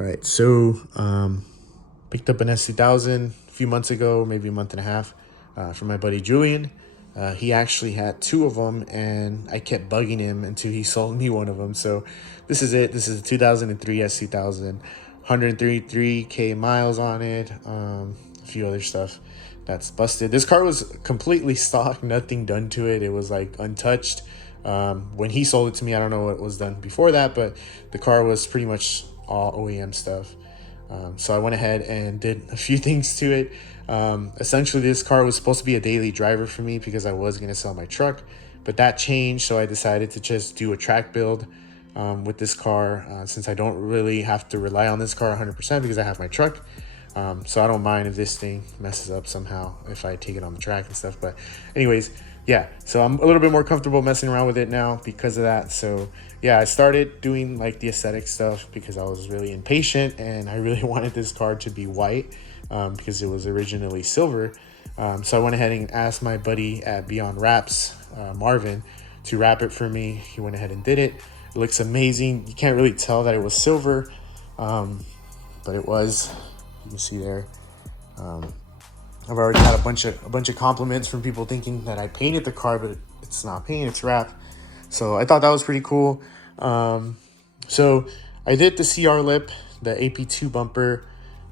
All right, so picked up an S2000 a few months ago, maybe a month and a half, from my buddy Julian. He actually had two of them, and I kept bugging him until he sold me one of them. So this is it. This is a 2003 S2000, 133K miles on it, a few other stuff that's busted. This car was completely stock, nothing done to it. It was like untouched. When he sold it to me, I don't know what was done before that, but the car was pretty much all OEM stuff. So I went ahead and did a few things to it. Essentially, this car was supposed to be a daily driver for me because I was going to sell my truck, but that changed. So I decided to just do a track build with this car, since I don't really have to rely on this car 100% because I have my truck. So I don't mind if this thing messes up somehow if I take it on the track and stuff. But anyways, yeah, so I'm a little bit more comfortable messing around with it now because of that. So yeah, I started doing like the aesthetic stuff because I was really impatient and I really wanted this car to be white, because it was originally silver. So I went ahead and asked my buddy at Beyond Wraps, Marvin, to wrap it for me. He went ahead and did it. It looks amazing. You can't really tell that it was silver, but it was. You can see there. I've already had a bunch of compliments from people thinking that I painted the car, but it's not paint, it's wrap. So I thought that was pretty cool. So I did the CR lip, the AP2 bumper,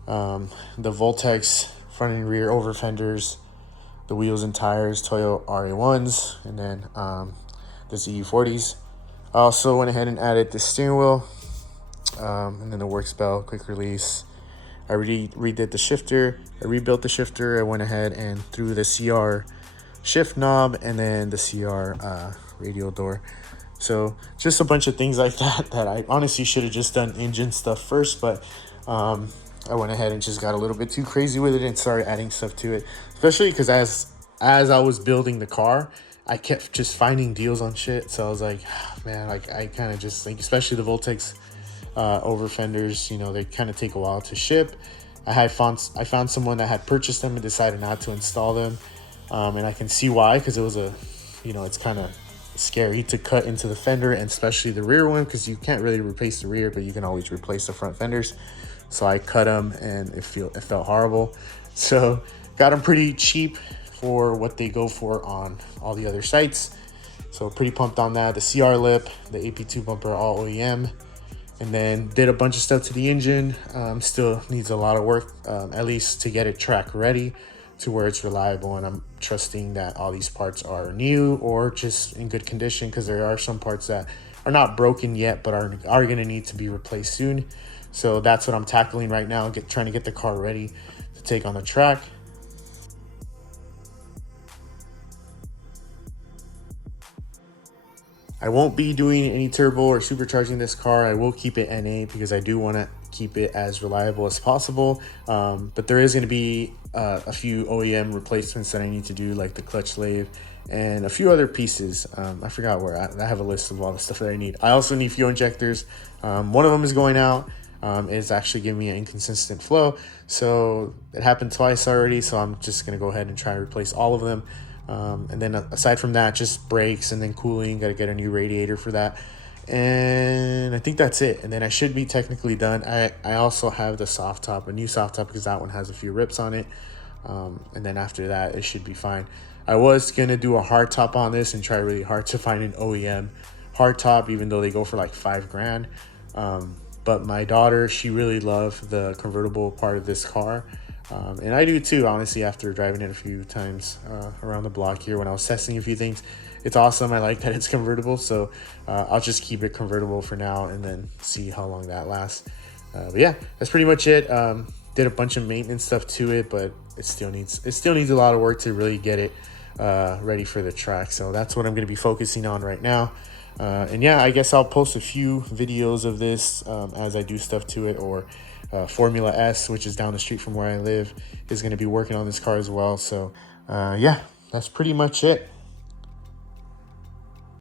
the Voltex front and rear over fenders, the wheels and tires, Toyo RA1s, and then the ZU40s. I also went ahead and added the steering wheel, and then the works bell, quick release. I redid the shifter. I rebuilt the shifter. I went ahead and threw the CR shift knob and then the CR radial door. So just a bunch of things like that I honestly should have just done engine stuff first, but I went ahead and just got a little bit too crazy with it and started adding stuff to it. Especially because as I was building the car, I kept just finding deals on shit. So I was like, man, like I kind of just think, especially the Voltex over fenders, you know, they kind of take a while to ship. I found someone that had purchased them and decided not to install them, and I can see why, because it was it's kind of scary to cut into the fender, and especially the rear one, because you can't really replace the rear, but you can always replace the front fenders. So I cut them and it felt horrible. So got them pretty cheap for what they go for on all the other sites. So pretty pumped on that. The CR lip, the AP2 bumper, all OEM. And then did a bunch of stuff to the engine. Still needs a lot of work, at least to get it track ready to where it's reliable. And I'm trusting that all these parts are new or just in good condition, because there are some parts that are not broken yet but are going to need to be replaced soon. So that's what I'm tackling right now, trying to get the car ready to take on the track. I won't be doing any turbo or supercharging this car. I will keep it NA because I do want to keep it as reliable as possible. But there is going to be a few OEM replacements that I need to do, like the clutch lathe and a few other pieces. I forgot where. I have a list of all the stuff that I need. I also need fuel injectors. One of them is going out. It's actually giving me an inconsistent flow. So it happened twice already. So I'm just going to go ahead and try to replace all of them. And then aside from that, just brakes and then cooling. Got to get a new radiator for that. And I think that's it. And then I should be technically done. I also have the soft top, a new soft top, because that one has a few rips on it. And then after that, it should be fine. I was going to do a hard top on this and try really hard to find an OEM hard top, even though they go for like $5,000. But my daughter, she really loved the convertible part of this car. And I do too, honestly, after driving it a few times around the block here when I was testing a few things. It's awesome. I like that it's convertible. So I'll just keep it convertible for now and then see how long that lasts. But yeah, that's pretty much it. Did a bunch of maintenance stuff to it, but it still needs a lot of work to really get it ready for the track. So that's what I'm going to be focusing on right now. And yeah, I guess I'll post a few videos of this as I do stuff to it, or Formula S, which is down the street from where I live, is going to be working on this car as well. So yeah, that's pretty much it.